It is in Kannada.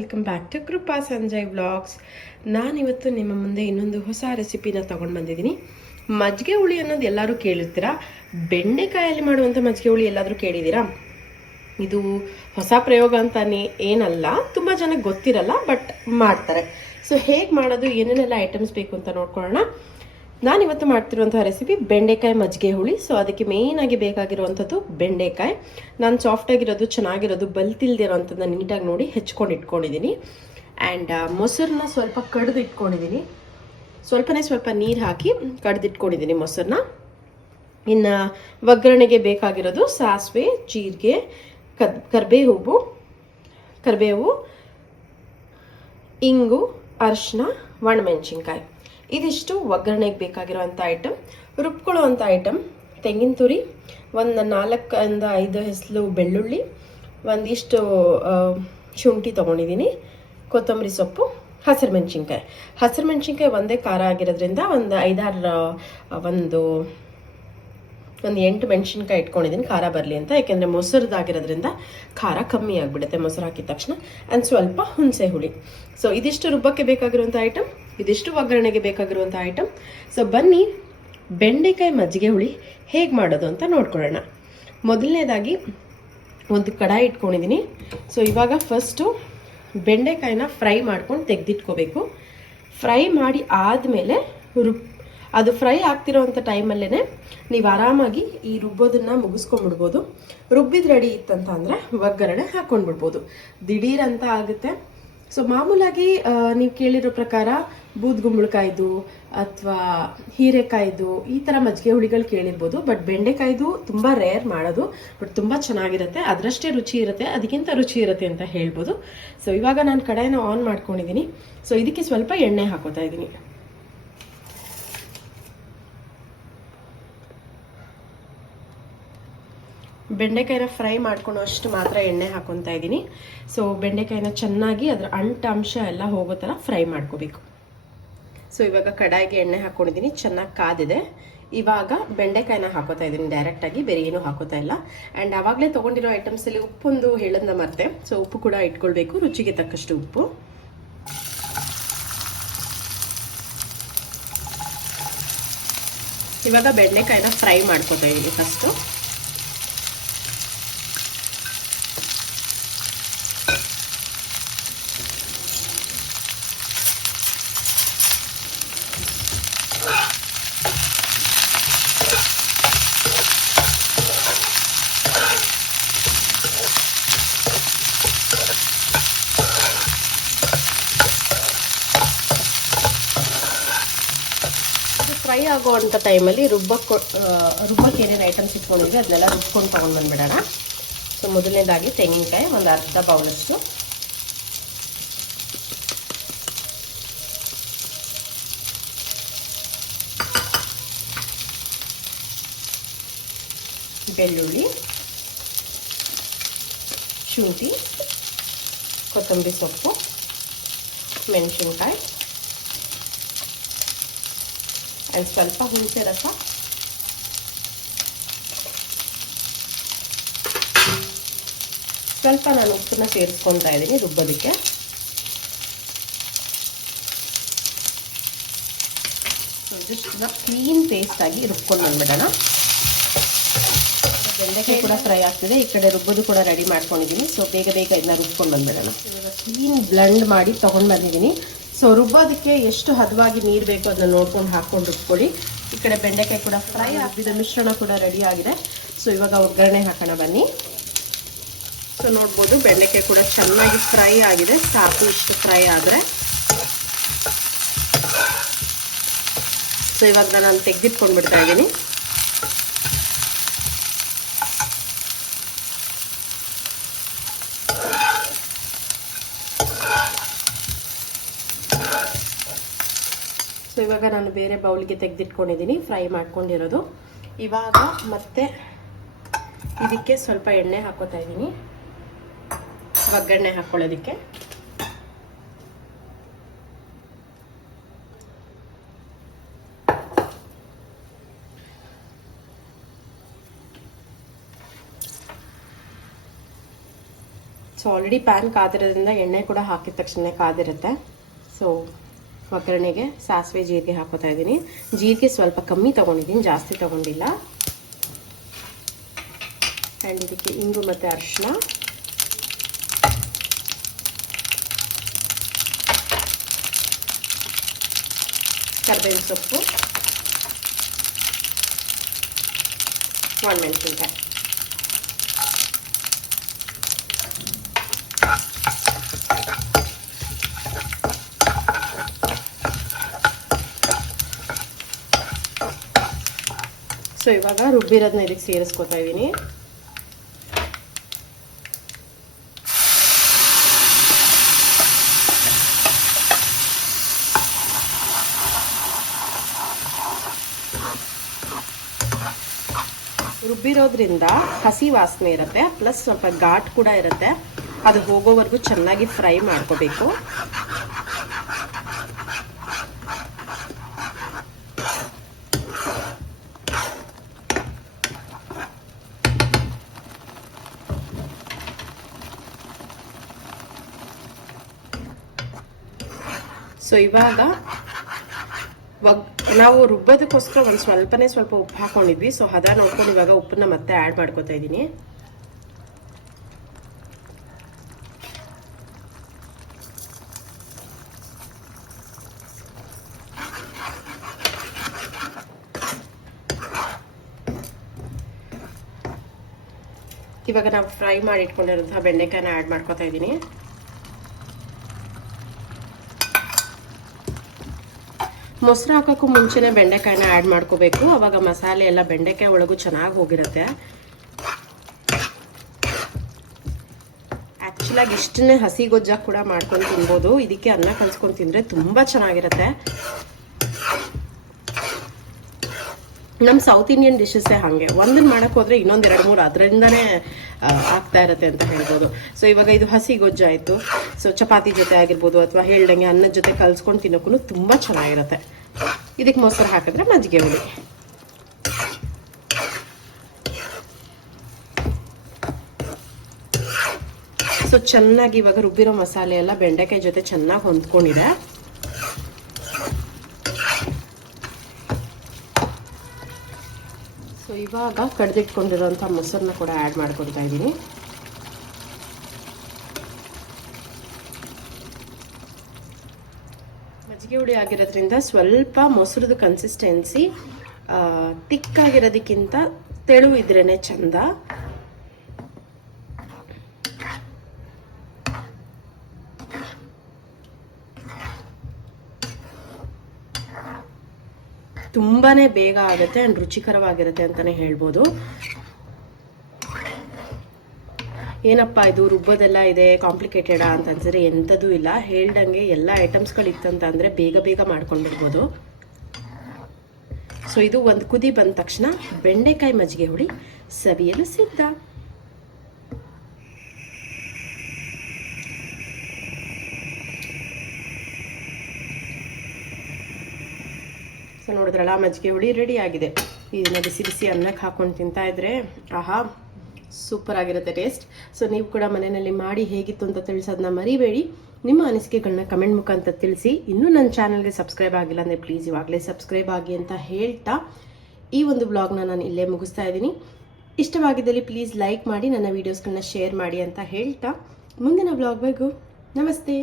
Welcome back to Krupa Sanjay vlogs. ನಾನಿವತ್ತು ನಿಮ್ಮ ಮುಂದೆ ಇನ್ನೊಂದು ಹೊಸ ರೆಸಿಪಿನ ತೊಗೊಂಡು ಬಂದಿದ್ದೀನಿ. ಮಜ್ಜಿಗೆ ಹುಳಿ ಅನ್ನೋದು ಎಲ್ಲರೂ ಕೇಳಿರ್ತೀರಾ. ಬೆಂಡೆಕಾಯಲ್ಲಿ ಮಾಡುವಂಥ ಮಜ್ಜಿಗೆ ಹುಳಿ ಎಲ್ಲಾದರೂ ಕೇಳಿದ್ದೀರಾ? ಇದು ಹೊಸ ಪ್ರಯೋಗ ಅಂತಾನೆ ಏನಲ್ಲ, ತುಂಬ ಜನಕ್ಕೆ ಗೊತ್ತಿರಲ್ಲ, ಬಟ್ ಮಾಡ್ತಾರೆ. ಸೊ ಹೇಗೆ ಮಾಡೋದು, ಏನೇನೆಲ್ಲ ಐಟಮ್ಸ್ ಬೇಕು ಅಂತ ನೋಡ್ಕೊಳ್ಳೋಣ. ನಾನಿವತ್ತು ಮಾಡ್ತಿರುವಂತಹ ರೆಸಿಪಿ ಬೆಂಡೆಕಾಯಿ ಮಜ್ಜಿಗೆ ಹುಳಿ. ಸೊ ಅದಕ್ಕೆ ಮೇಯ್ನಾಗಿ ಬೇಕಾಗಿರುವಂಥದ್ದು ಬೆಂಡೆಕಾಯಿ. ನಾನು ಸಾಫ್ಟಾಗಿರೋದು, ಚೆನ್ನಾಗಿರೋದು, ಬಲ್ತಿಲ್ದಿರೋಂಥದ್ದನ್ನ ನೀಟಾಗಿ ನೋಡಿ ಹೆಚ್ಕೊಂಡು ಇಟ್ಕೊಂಡಿದ್ದೀನಿ. ಆ್ಯಂಡ್ ಮೊಸರನ್ನ ಸ್ವಲ್ಪ ಕಡ್ದು ಇಟ್ಕೊಂಡಿದ್ದೀನಿ. ಸ್ವಲ್ಪ ನೀರು ಹಾಕಿ ಕಡ್ದಿಟ್ಕೊಂಡಿದ್ದೀನಿ ಮೊಸರನ್ನ. ಇನ್ನು ಒಗ್ಗರಣೆಗೆ ಬೇಕಾಗಿರೋದು ಸಾಸಿವೆ, ಜೀರಿಗೆ, ಕರಿಬೇವು, ಇಂಗು, ಅರಿಶಿನ, ಒಣಮೆಣಸಿನ್ಕಾಯಿ. ಇದಿಷ್ಟು ಒಗ್ಗರಣೆಗೆ ಬೇಕಾಗಿರೋವಂಥ ಐಟಮ್. ರುಬ್ಕೊಳ್ಳೋವಂಥ ಐಟಮ್: ತೆಂಗಿನ ತುರಿ, ಒಂದು 4-5 ಹೆಸಲು ಬೆಳ್ಳುಳ್ಳಿ, ಒಂದಿಷ್ಟು ಶುಂಠಿ ತೊಗೊಂಡಿದ್ದೀನಿ, ಕೊತ್ತಂಬರಿ ಸೊಪ್ಪು, ಹಸಿರು ಮೆಣಸಿನ್ಕಾಯಿ ಒಂದೇ ಖಾರ ಆಗಿರೋದ್ರಿಂದ ಒಂದು 8 ಮೆಣಸಿನ್ಕಾಯಿ ಇಟ್ಕೊಂಡಿದ್ದೀನಿ, ಖಾರ ಬರಲಿ ಅಂತ. ಯಾಕೆಂದರೆ ಮೊಸರದಾಗಿರೋದ್ರಿಂದ ಖಾರ ಕಮ್ಮಿ ಆಗಿಬಿಡುತ್ತೆ ಮೊಸರು ಹಾಕಿದ ತಕ್ಷಣ. ಆ್ಯಂಡ್ ಸ್ವಲ್ಪ ಹುಣಸೆ ಹುಳಿ. ಸೊ ಇದಿಷ್ಟು ರುಬ್ಬಕ್ಕೆ ಬೇಕಾಗಿರುವಂಥ ಐಟಮ್, ಇದಿಷ್ಟು ಒಗ್ಗರಣೆಗೆ ಬೇಕಾಗಿರುವಂಥ ಐಟಮ್. ಸೊ ಬನ್ನಿ ಬೆಂಡೆಕಾಯಿ ಮಜ್ಜಿಗೆ ಹುಳಿ ಹೇಗೆ ಮಾಡೋದು ಅಂತ ನೋಡ್ಕೊಳ್ಳೋಣ. ಮೊದಲನೇದಾಗಿ ಒಂದು ಕಡಾಯಿ ಇಟ್ಕೊಂಡಿದ್ದೀನಿ. ಸೊ ಇವಾಗ ಫಸ್ಟು ಬೆಂಡೆಕಾಯಿನ ಫ್ರೈ ಮಾಡ್ಕೊಂಡು ತೆಗೆದಿಟ್ಕೋಬೇಕು. ಫ್ರೈ ಮಾಡಿ ಆದಮೇಲೆ ಅದು ಫ್ರೈ ಆಗ್ತಿರೋವಂಥ ಟೈಮಲ್ಲೇ ನೀವು ಆರಾಮಾಗಿ ಈ ರುಬ್ಬೋದನ್ನು ಮುಗಿಸ್ಕೊಂಡ್ಬಿಡ್ಬೋದು. ರುಬ್ಬಿದ ರೆಡಿ ಇತ್ತಂತ ಅಂದರೆ ಒಗ್ಗರಣೆ ಹಾಕ್ಕೊಂಡ್ಬಿಡ್ಬೋದು. ದಿಢೀರಂತ ಆಗುತ್ತೆ. ಸೊ ಮಾಮೂಲಾಗಿ ನೀವು ಕೇಳಿರೋ ಪ್ರಕಾರ ಬೂದ್ಗುಂಬಳಕಾಯ್ದು ಅಥವಾ ಹೀರೆಕಾಯ್ದು ಈ ಥರ ಮಜ್ಜಿಗೆ ಹುಳಿಗಳು ಕೇಳಿರ್ಬೋದು. ಬಟ್ ಬೆಂಡೆಕಾಯ್ದು ತುಂಬ ರೇರ್ ಮಾಡೋದು, ಬಟ್ ತುಂಬ ಚೆನ್ನಾಗಿರುತ್ತೆ. ಅದರಷ್ಟೇ ರುಚಿ ಇರುತ್ತೆ, ಅದಕ್ಕಿಂತ ರುಚಿ ಇರುತ್ತೆ ಅಂತ ಹೇಳ್ಬೋದು. ಸೊ ಇವಾಗ ನಾನು ಕಡಾಯಿನ ಆನ್ ಮಾಡ್ಕೊಂಡಿದ್ದೀನಿ. ಸೊ ಇದಕ್ಕೆ ಸ್ವಲ್ಪ ಎಣ್ಣೆ ಹಾಕೋತಾ ಇದ್ದೀನಿ. ಬೆಂಡೆಕಾಯಿನ ಫ್ರೈ ಮಾಡ್ಕೊಂಡು ಅಷ್ಟು ಮಾತ್ರ ಎಣ್ಣೆ ಹಾಕೊತಾ ಇದ್ದೀನಿ. ಸೊ ಬೆಂಡೆಕಾಯಿನ ಚೆನ್ನಾಗಿ ಅದರ ಅಂಶ ಎಲ್ಲ ಹೋಗೋ ಥರ ಫ್ರೈ ಮಾಡ್ಕೋಬೇಕು. ಸೊ ಇವಾಗ ಕಡಾಯಿಗೆ ಎಣ್ಣೆ ಹಾಕ್ಕೊಂಡಿದ್ದೀನಿ, ಚೆನ್ನಾಗಿ ಕಾದಿದೆ. ಇವಾಗ ಬೆಂಡೆಕಾಯಿನ ಹಾಕೋತಾ ಇದ್ದೀನಿ ಡೈರೆಕ್ಟಾಗಿ, ಬೇರೆ ಏನೂ ಹಾಕೋತಾ ಇಲ್ಲ. ಆ್ಯಂಡ್ ಆವಾಗಲೇ ತೊಗೊಂಡಿರೋ ಐಟಮ್ಸಲ್ಲಿ ಉಪ್ಪೊಂದು ಹೇಳೋದನ್ನ ಮರ್ತೆ. ಸೊ ಉಪ್ಪು ಕೂಡ ಇಟ್ಕೊಳ್ಬೇಕು, ರುಚಿಗೆ ತಕ್ಕಷ್ಟು ಉಪ್ಪು. ಇವಾಗ ಬೆಂಡೆಕಾಯಿನ ಫ್ರೈ ಮಾಡ್ಕೋತಾ ಇದ್ದೀನಿ ಫಸ್ಟು. ಫ್ರೈ ಆಗೋವಂಥ ಟೈಮಲ್ಲಿ ರುಬ್ಬಕ್ಕೆ ಏನೇನು ಐಟಮ್ಸ್ ಇಟ್ಕೊಂಡಿದ್ವಿ ಅದನ್ನೆಲ್ಲ ರುಬ್ಕೊಂಡು ತೊಗೊಂಡು ಬಂದುಬಿಡೋಣ. ಸೊ ಮೊದಲನೇದಾಗಿ ತೆಂಗಿನಕಾಯಿ ಒಂದು ಅರ್ಧ ಬೌಲಷ್ಟು, ಬೆಳ್ಳುಳ್ಳಿ, ಶುಂಠಿ, ಕೊತ್ತಂಬರಿ ಸೊಪ್ಪು, ಮೆಣಸಿನ್ಕಾಯಿ, ಆ್ಯಂಡ್ ಸ್ವಲ್ಪ ಹುಣಸೆ ರಸ, ಸ್ವಲ್ಪ ನಾನು ಉಪ್ಪನ್ನ ಸೇರಿಸ್ಕೊತಾ ಇದ್ದೀನಿ ರುಬ್ಬೋದಕ್ಕೆ. ಜಸ್ಟ್ ಕ್ಲೀನ್ ಪೇಸ್ಟ್ ಆಗಿ ರುಬ್ಕೊಂಡು ಬಂದ್ಬಿಡೋಣ. ಬೆಂಡೆಕಾಯಿ ಕೂಡ ಫ್ರೈ ಆಗ್ತಿದೆ, ಈ ಕಡೆ ರುಬ್ಬೋದು ಕೂಡ ರೆಡಿ ಮಾಡ್ಕೊಂಡಿದ್ದೀನಿ. ಸೊ ಬೇಗ ಇದನ್ನ ರುಬ್ಕೊಂಡು ಬಂದ್ಬಿಡೋಣ. ಇವಾಗ ಕ್ಲೀನ್ ಬ್ಲೆಂಡ್ ಮಾಡಿ ತೊಗೊಂಡು ಬಂದಿದ್ದೀನಿ. ಸೊ ರುಬ್ಬೋದಕ್ಕೆ ಎಷ್ಟು ಹದವಾಗಿ ನೀರು ಬೇಕು ಅದನ್ನ ನೋಡ್ಕೊಂಡು ಹಾಕ್ಕೊಂಡು ರುಬ್ಕೊಳ್ಳಿ. ಈ ಕಡೆ ಬೆಂಡೆಕಾಯಿ ಕೂಡ ಫ್ರೈ ಆಗಿದ ಮಿಶ್ರಣ ಕೂಡ ರೆಡಿ ಆಗಿದೆ. ಸೊ ಇವಾಗ ಒಗ್ಗರಣೆ ಹಾಕೋಣ ಬನ್ನಿ. ಸೊ ನೋಡ್ಬೋದು ಬೆಂಡೆಕಾಯಿ ಕೂಡ ಚೆನ್ನಾಗಿ ಫ್ರೈ ಆಗಿದೆ. ಸಾಕು ಇಷ್ಟು ಫ್ರೈ ಆದರೆ. ಸೊ ಇವಾಗ ನಾನು ತೆಗೆದಿಟ್ಕೊಂಡು ಬಿಡ್ತಾ ಇದ್ದೀನಿ. ಸೊ ಇವಾಗ ನಾನು ಬೇರೆ ಬೌಲ್ಗೆ ತೆಗೆದಿಟ್ಕೊಂಡಿದ್ದೀನಿ ಫ್ರೈ ಮಾಡ್ಕೊಂಡಿರೋದು. ಇವಾಗ ಮತ್ತೆ ಇದಕ್ಕೆ ಸ್ವಲ್ಪ ಎಣ್ಣೆ ಹಾಕೋತಾ ಇದ್ದೀನಿ ಒಗ್ಗರಣೆ ಹಾಕ್ಕೊಳ್ಳೋದಕ್ಕೆ. ಸೊ ಆಲ್ರೆಡಿ ಪ್ಯಾನ್ ಕಾದಿರೋದ್ರಿಂದ ಎಣ್ಣೆ ಕೂಡ ಹಾಕಿದ ತಕ್ಷಣ ಕಾದಿರುತ್ತೆ. ಸೊ ಒಗ್ಗರಣೆಗೆ ಸಾಸಿವೆ ಜೀರಿಗೆ ಹಾಕೋತಾ ಇದ್ದೀನಿ. ಜೀರಿಗೆ ಸ್ವಲ್ಪ ಕಮ್ಮಿ ತೊಗೊಂಡಿದ್ದೀನಿ, ಜಾಸ್ತಿ ತೊಗೊಂಡಿಲ್ಲ. ಆ್ಯಂಡ್ ಇದಕ್ಕೆ ಇಂಗು ಮತ್ತು ಅರಿಶಿನ, ಕರಿಬೇವಿನ ಸೊಪ್ಪು, ಒಣಮೆಣಸಿನ್ಕಾಯಿ. ಸೊ ಇವಾಗ ರುಬ್ಬಿರೋದನ್ನ ಇದಕ್ಕೆ ಸೇರಿಸ್ಕೊತಾ ಇದ್ದೀನಿ. ರುಬ್ಬಿರೋದ್ರಿಂದ ಹಸಿ ವಾಸನೆ ಇರುತ್ತೆ, ಪ್ಲಸ್ ಸ್ವಲ್ಪ ಘಾಟ್ ಕೂಡ ಇರುತ್ತೆ. ಅದು ಹೋಗೋವರೆಗೂ ಚೆನ್ನಾಗಿ ಫ್ರೈ ಮಾಡ್ಕೋಬೇಕು. ಸೊ ಇವಾಗ ನಾವು ರುಬ್ಬೋದಕ್ಕೋಸ್ಕರ ಒಂದು ಸ್ವಲ್ಪ ಉಪ್ಪು ಹಾಕೊಂಡಿದ್ವಿ. ಸೊ ಹದ ನೋಡ್ಕೊಂಡು ಇವಾಗ ಉಪ್ಪನ್ನ ಮತ್ತೆ ಆ್ಯಡ್ ಮಾಡ್ಕೊತಾ ಇದ್ದೀನಿ. ಇವಾಗ ನಾವು ಫ್ರೈ ಮಾಡಿ ಇಟ್ಕೊಂಡಿರೋಂತಹ ಬೆಂಡೆಕಾಯಿನ ಆ್ಯಡ್ ಮಾಡ್ಕೊತಾ ಇದ್ದೀನಿ. ಮೊಸರು ಹಾಕೋಕ್ಕೂ ಮುಂಚೆನೇ ಬೆಂಡೆಕಾಯಿನ ಆ್ಯಡ್ ಮಾಡ್ಕೋಬೇಕು. ಅವಾಗ ಮಸಾಲೆ ಎಲ್ಲ ಬೆಂಡೆಕಾಯಿ ಒಳಗೂ ಚೆನ್ನಾಗಿ ಹೋಗಿರುತ್ತೆ. ಆ್ಯಕ್ಚುಲಾಗಿ ಇಷ್ಟನ್ನೇ ಹಸಿ ಗೊಜ್ಜಾಗಿ ಕೂಡ ಮಾಡ್ಕೊಂಡು ತಿನ್ಬೋದು. ಇದಕ್ಕೆ ಅನ್ನ ಕಲ್ಸ್ಕೊಂಡು ತಿಂದರೆ ತುಂಬ ಚೆನ್ನಾಗಿರುತ್ತೆ. ನಮ್ಮ ಸೌತ್ ಇಂಡಿಯನ್ ಡಿಶಸ್ಸೇ ಹಾಗೆ, ಒಂದನ್ನು ಮಾಡೋಕ್ಕೆ ಹೋದರೆ ಇನ್ನೊಂದು 2-3 ಅದರಿಂದನೇ ಆಗ್ತಾ ಇರುತ್ತೆ ಅಂತ ಹೇಳ್ಬೋದು. ಸೊ ಇವಾಗ ಇದು ಹಸಿ ಗೊಜ್ಜು ಆಯಿತು. ಸೊ ಚಪಾತಿ ಜೊತೆ ಆಗಿರ್ಬೋದು ಅಥವಾ ಹೇಳ್ದಂಗೆ ಅನ್ನದ ಜೊತೆ ಕಲ್ಸ್ಕೊಂಡು ತಿನ್ನೋಕ್ಕೂ ತುಂಬ ಚೆನ್ನಾಗಿರುತ್ತೆ. ಇದಕ್ಕೆ ಮೊಸರು ಹಾಕಿದ್ರೆ ಮಜ್ಜಿಗೆ ಹುಳಿ. ಸೊ ಚೆನ್ನಾಗಿ ಇವಾಗ ರುಬ್ಬಿರೋ ಮಸಾಲೆ ಎಲ್ಲ ಬೆಂಡೆಕಾಯಿ ಜೊತೆ ಚೆನ್ನಾಗಿ ಹೊಂದ್ಕೊಂಡಿದೆ. ಸೊ ಇವಾಗ ಕಡ್ದಿಟ್ಕೊಂಡಿರೋಂಥ ಮೊಸರನ್ನ ಕೂಡ ಆ್ಯಡ್ ಮಾಡ್ಕೊಡ್ತಾ ಇದ್ದೀನಿ. ಮಜ್ಜಿಗೆ ಹುಳಿ ಆಗಿರೋದ್ರಿಂದ ಸ್ವಲ್ಪ ಮೊಸರದ ಕನ್ಸಿಸ್ಟೆನ್ಸಿ ತಿಕ್ಕಾಗಿರೋದಕ್ಕಿಂತ ತೆಳು ಇದ್ರೇನೆ ಚಂದ. ತುಂಬಾನೇ ಬೇಗ ಆಗುತ್ತೆ ಆ್ಯಂಡ್ ರುಚಿಕರವಾಗಿರುತ್ತೆ ಅಂತಲೇ ಹೇಳ್ಬೋದು. ಏನಪ್ಪ ಇದು ರುಬ್ಬೋದೆಲ್ಲ ಇದೆ ಕಾಂಪ್ಲಿಕೇಟೆಡಾ ಅಂತ ಅನ್ಸಿದ್ರೆ ಎಂಥದ್ದು ಇಲ್ಲ. ಹೇಳ್ದಂಗೆ ಎಲ್ಲ ಐಟಮ್ಸ್ಗಳು ಇತ್ತಂತಂದರೆ ಬೇಗ ಮಾಡ್ಕೊಂಡ್ಬಿಡ್ಬೋದು. ಸೊ ಇದು ಒಂದು ಕುದಿ ಬಂದ ತಕ್ಷಣ ಬೆಂಡೆಕಾಯಿ ಮಜ್ಜಿಗೆ ಹುಳಿ ಸವಿಯಲು ಸಿದ್ಧ. ಸೊ ನೋಡಿದ್ರಲ್ಲ, ಮಜ್ಜಿಗೆ ಹುಳಿ ರೆಡಿ ಆಗಿದೆ. ಇದನ್ನ ಬಿಸಿ ಬಿಸಿ ಅನ್ನಕ್ಕೆ ಹಾಕೊಂಡು ತಿಂತಾ ಇದ್ರೆ ಆಹಾ ಸೂಪರ್ ಆಗಿರುತ್ತೆ ಟೇಸ್ಟ್. ಸೊ ನೀವು ಕೂಡ ಮನೆಯಲ್ಲಿ ಮಾಡಿ ಹೇಗಿತ್ತು ಅಂತ ತಿಳಿಸೋದನ್ನ ಮರಿಬೇಡಿ. ನಿಮ್ಮ ಅನಿಸಿಕೆಗಳನ್ನ ಕಮೆಂಟ್ ಮುಖಾಂತರ ತಿಳಿಸಿ. ಇನ್ನೂ ನನ್ನ ಚಾನಲ್ಗೆ ಸಬ್ಸ್ಕ್ರೈಬ್ ಆಗಿಲ್ಲ ಅಂದರೆ ಪ್ಲೀಸ್ ಇವಾಗಲೇ ಸಬ್ಸ್ಕ್ರೈಬ್ ಆಗಿ ಅಂತ ಹೇಳ್ತಾ ಈ ಒಂದು ವ್ಲಾಗ್ನ ನಾನು ಇಲ್ಲೇ ಮುಗಿಸ್ತಾ ಇದ್ದೀನಿ. ಇಷ್ಟವಾಗಿದ್ದಲ್ಲಿ ಪ್ಲೀಸ್ ಲೈಕ್ ಮಾಡಿ, ನನ್ನ ವೀಡಿಯೋಸ್ಗಳನ್ನ ಶೇರ್ ಮಾಡಿ ಅಂತ ಹೇಳ್ತಾ ಮುಂದಿನ ವ್ಲಾಗ್ವರೆಗೂ ನಮಸ್ತೆ.